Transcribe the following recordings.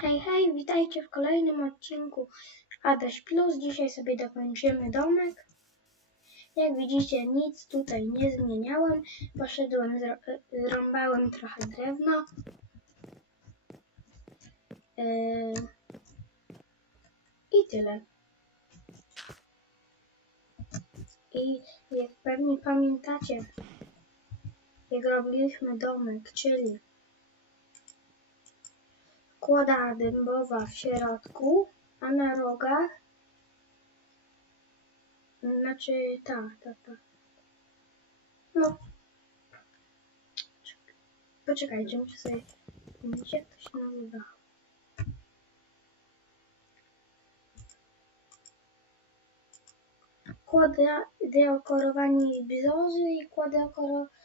Hej, hej, witajcie w kolejnym odcinku Adaś Plus. Dzisiaj sobie dokończymy domek. Jak widzicie, nic tutaj nie zmieniałem. Poszedłem, zrąbałem trochę drewno. Yy, I tyle. I jak pewnie pamiętacie, jak robiliśmy domek, czyli kłada dębowa w środku, a na rogach, znaczy tak, tak, tak. No. Poczekajcie, muszę sobie jak to się nazywa. Kładę deokorowanie brzozy i kładę okorowanego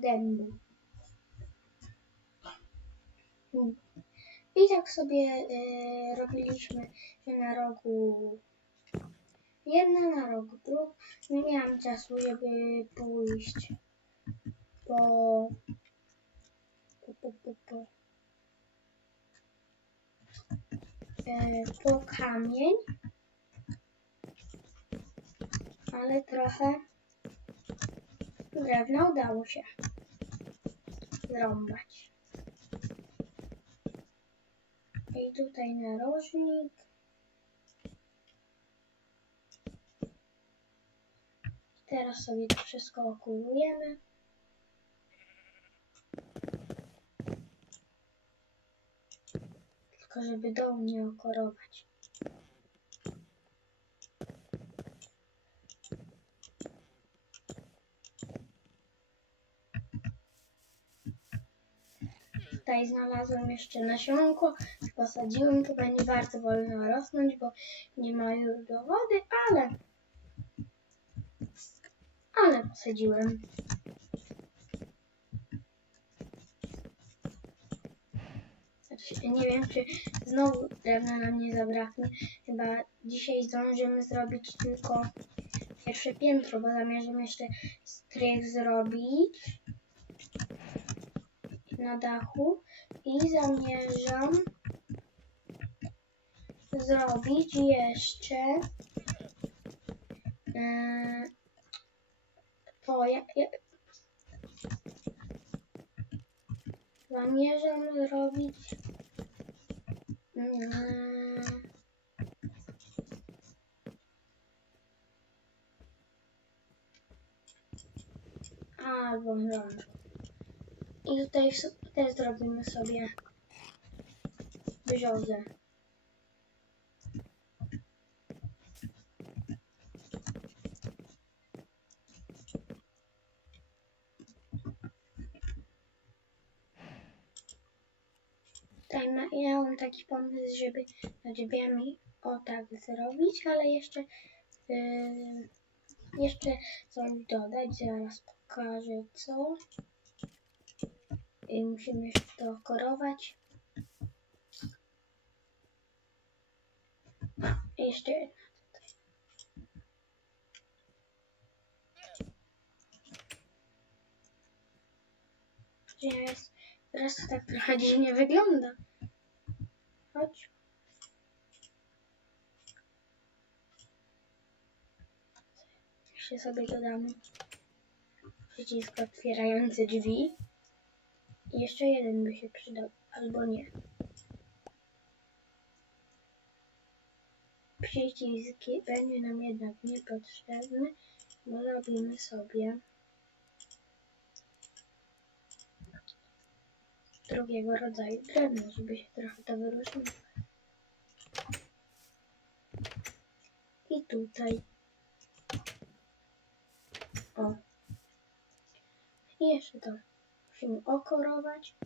dębu. I tak sobie e, robiliśmy na rogu jedna, na rogu drug. Nie miałam czasu, żeby pójść po, po, po, po, po, e, po kamień, ale trochę drewna udało się zrąbać. I tutaj narożnik. Teraz sobie to wszystko okulujemy. Tylko żeby dół nie okorować. Tutaj znalazłem jeszcze nasionko, posadziłem, to będzie bardzo wolno rosnąć, bo nie ma już do wody, ale ale posadziłem. Znaczy, nie wiem, czy znowu drewna nam nie zabraknie. Chyba dzisiaj zdążymy zrobić tylko pierwsze piętro, bo zamierzam jeszcze strych zrobić na dachu i zamierzam zrobić jeszcze yy, to ja, ja, zamierzam zrobić yy, albo no. I tutaj też zrobimy sobie brzozę. Tutaj ma, ja mam taki pomysł, żeby drzwiami o tak zrobić, ale jeszcze yy, jeszcze coś dodać, zaraz pokażę co. I musimy jeszcze to okorować. I Jeszcze jedna tutaj. Jest? Teraz to tak trochę dziwnie wygląda. Chodź. Jeszcze sobie dodamy przycisk otwierający drzwi. Jeszcze jeden by się przydał, albo nie. Przycisk będzie nam jednak niepotrzebny, bo robimy sobie drugiego rodzaju drewno, żeby się trochę to wyróżniło. I tutaj. O. I jeszcze to musimy okorować.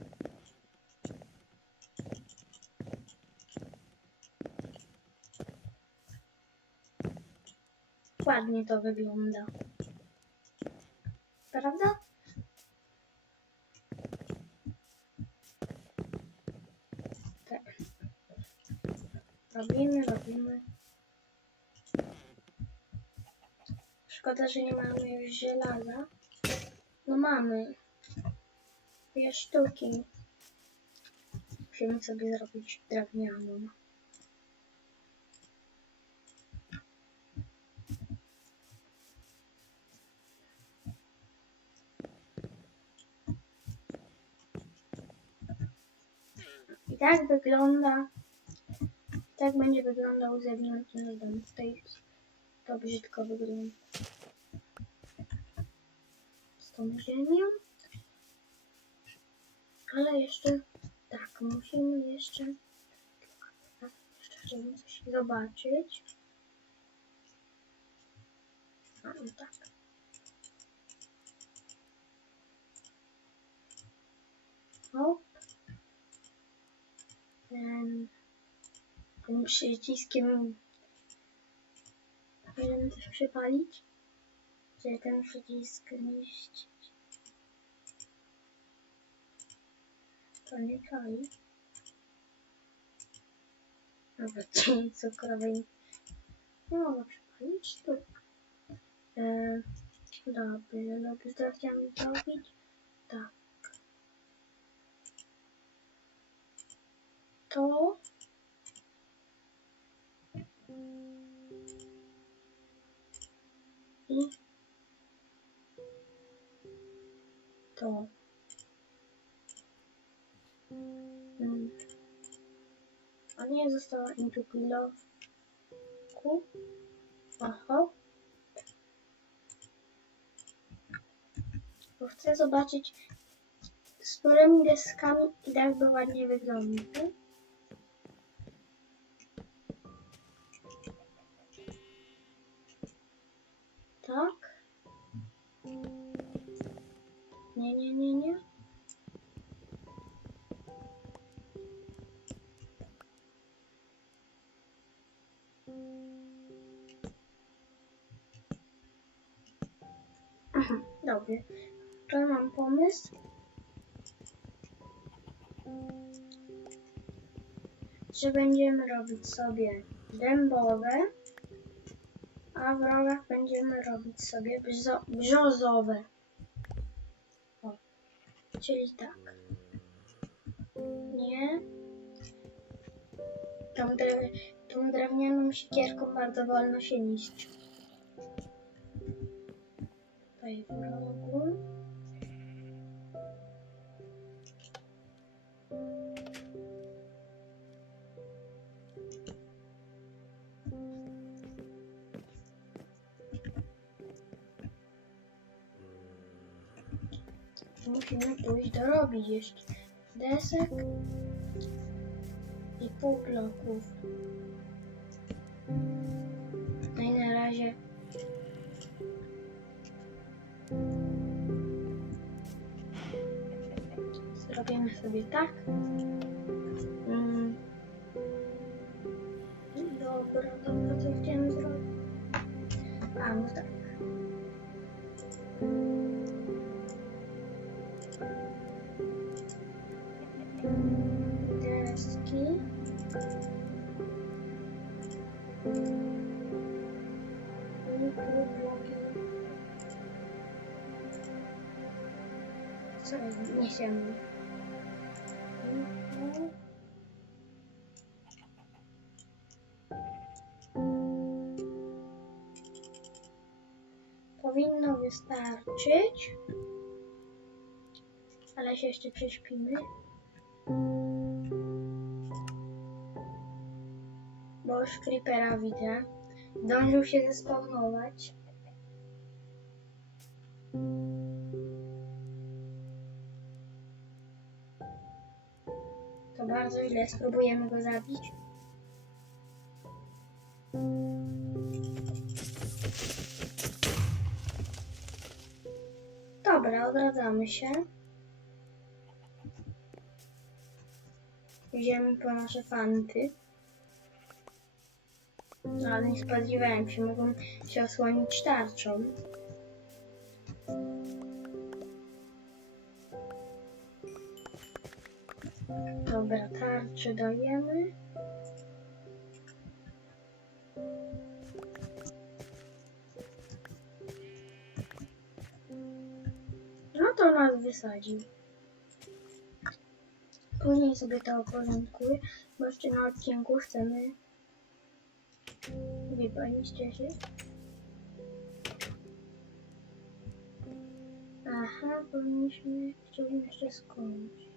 Ładnie to wygląda. Prawda? Tak. Robimy, robimy. Szkoda, że nie mamy już żelaza. No mamy. Dwie sztuki. Musimy sobie zrobić drewnianą. I tak wygląda. Tak będzie wyglądał zewnętrzny dom. Tutaj to brzydko wygląda. Z tą ziemią. Ale jeszcze tak, musimy jeszcze jeszcze coś zobaczyć. A, no tak. Hop. Ten, tym przyciskiem powinienem coś przypalić? Czy ten przycisk zmieścić? To nie czai. Nawet cukrowej nie mogę przypalić. Tu. E, dobrze, dobrze, to chciałam zrobić. Tak. To. I to. Mm. Nie została im tu pilowku. Aha. Bo chcę zobaczyć, z którymi deskami i tak by ładnie wyglądał. Dobrze. To mam pomysł. Że będziemy robić sobie dębowe, a w rogach będziemy robić sobie brzo brzozowe. O, czyli tak. Nie. Tą, tą drewnianą siekierką bardzo wolno się niszczy. Tutaj w rogu. Musimy pójść dorobić jeszcze desek i pół bloków. Sobie tak. Mm. Dobra, dobra, co chciałem zrobić? A, no tak. Deski. Co nie wystarczyć. Ale się jeszcze prześpimy. Bo już creepera widzę. Zdążył się zespawnować. To bardzo źle. Spróbujemy go zabić. Odradzamy się. Idziemy po nasze fanty. No ale nie spodziewałem się, mogą się osłonić tarczą. Dobra, tarczy dajemy. Wysadził. Później sobie to uporządkuję, bo jeszcze na odcinku chcemy wypełnić się. Aha, powinniśmy, chcieliśmy jeszcze skończyć.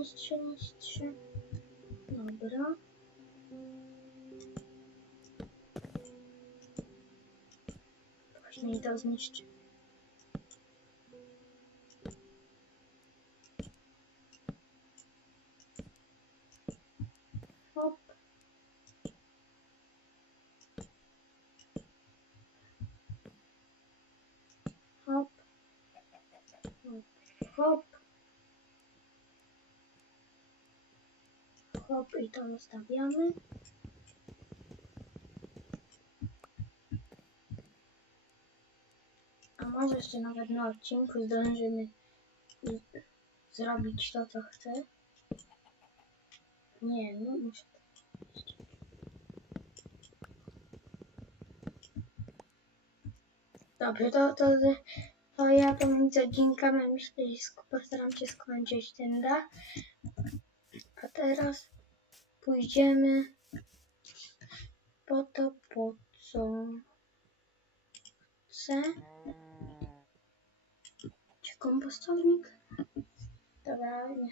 Mistrze, mistrze. Dobra. Później to zniszczy. Hop. Hop. Hop. Hop. Hop i to zostawiamy. A może jeszcze nawet na odcinku zdążymy zrobić to, co chcę. Nie, no muszę. Dobrze, to, to, to ja pomiędzy odcinkami myślę, że postaram się skończyć ten dach. A teraz pójdziemy po to, po co chcę. Czy kompostownik? Dobra, nie.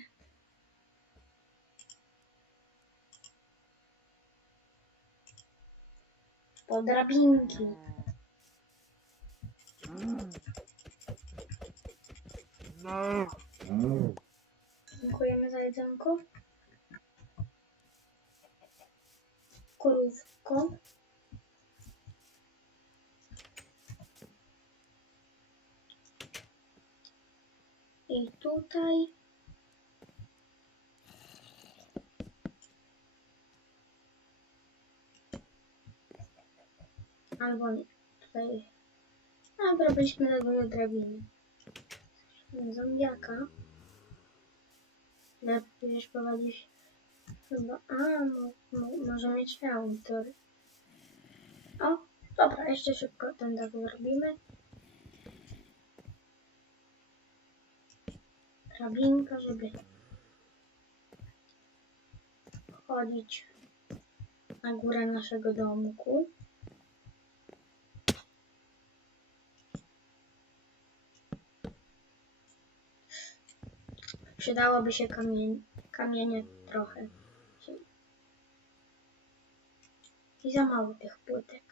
Po drabinki. Dziękujemy za jedzonko. Krówko. I tutaj albo nie, tutaj a byliśmy na drabiny. Zombiaka. Lepiej prowadzić chyba, a mo, mo, może mieć autor. O, dobra, jeszcze szybko ten dach zrobimy. Drabinka, żeby wchodzić na górę naszego domku. Przydałoby się kamienie trochę. I za mało tych płytek.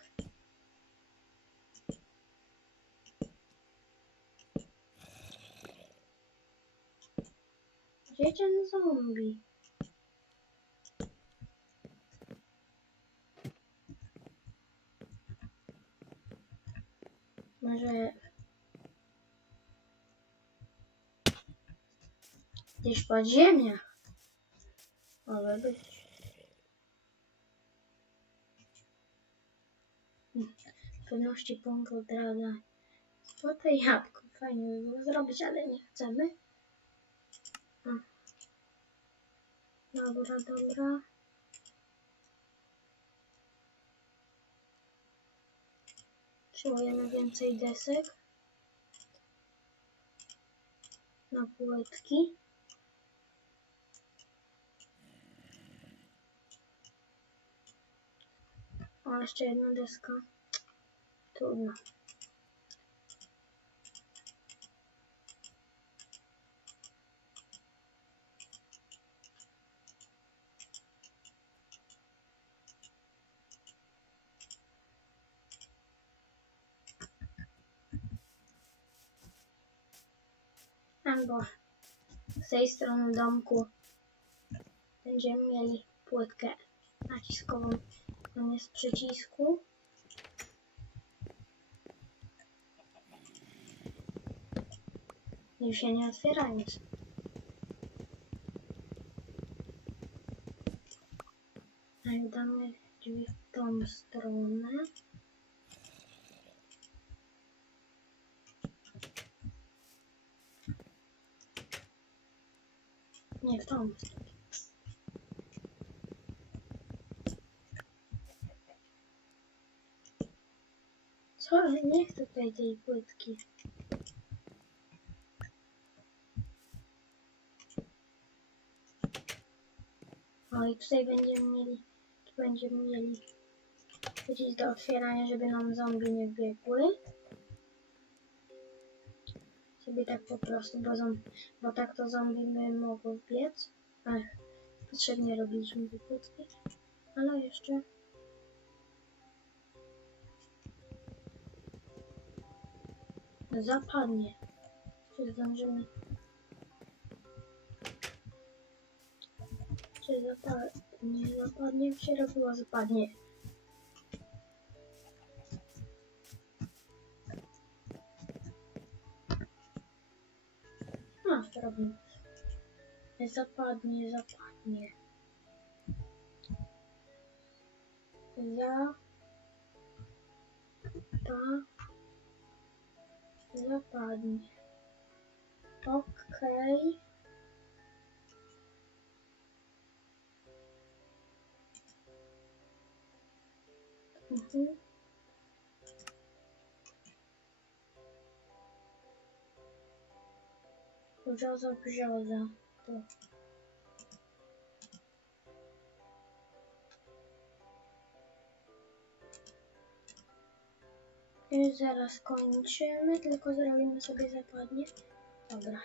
Ten zombie? Może gdzieś w podziemiach? Może być. W pewności punkt odradza. Złote jabłko. Fajnie by było zrobić, ale nie chcemy. O. Dobra, dobra. Potrzebujemy więcej desek. Na płytki. O, jeszcze jedna deska. Trudno. Albo z tej strony domku będziemy mieli płytkę naciskową zamiast przycisku. Już się nie otwierając. A jak damy drzwi w tą stronę. Nie w i tutaj będziemy mieli, będziemy mieli przycisk do otwierania, żeby nam zombie nie biegły. Sobie tak po prostu, bo, zom, bo tak to zombie by mogło biec. Ach, potrzebnie robiliśmy płytki. Ale jeszcze... Zapadnie. Czy zdążymy? Czy zapadnie? Zapadnie? Jak się robiło zapadnie? No, to robimy. Zapadnie, zapadnie. Za... Pa... Zapadnie. Okej. Mhm. Brzoza, brzoza. Tu. Już zaraz kończymy, tylko zrobimy sobie zapadnie. Dobra.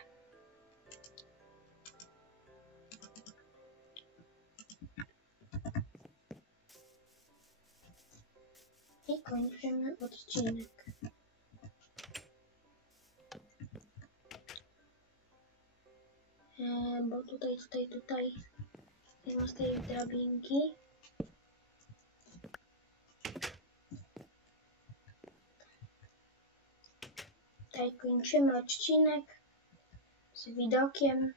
I kończymy odcinek. Tutaj, tutaj, tutaj ma z tej drabinki. Tutaj kończymy odcinek z widokiem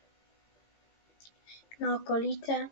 na okolice.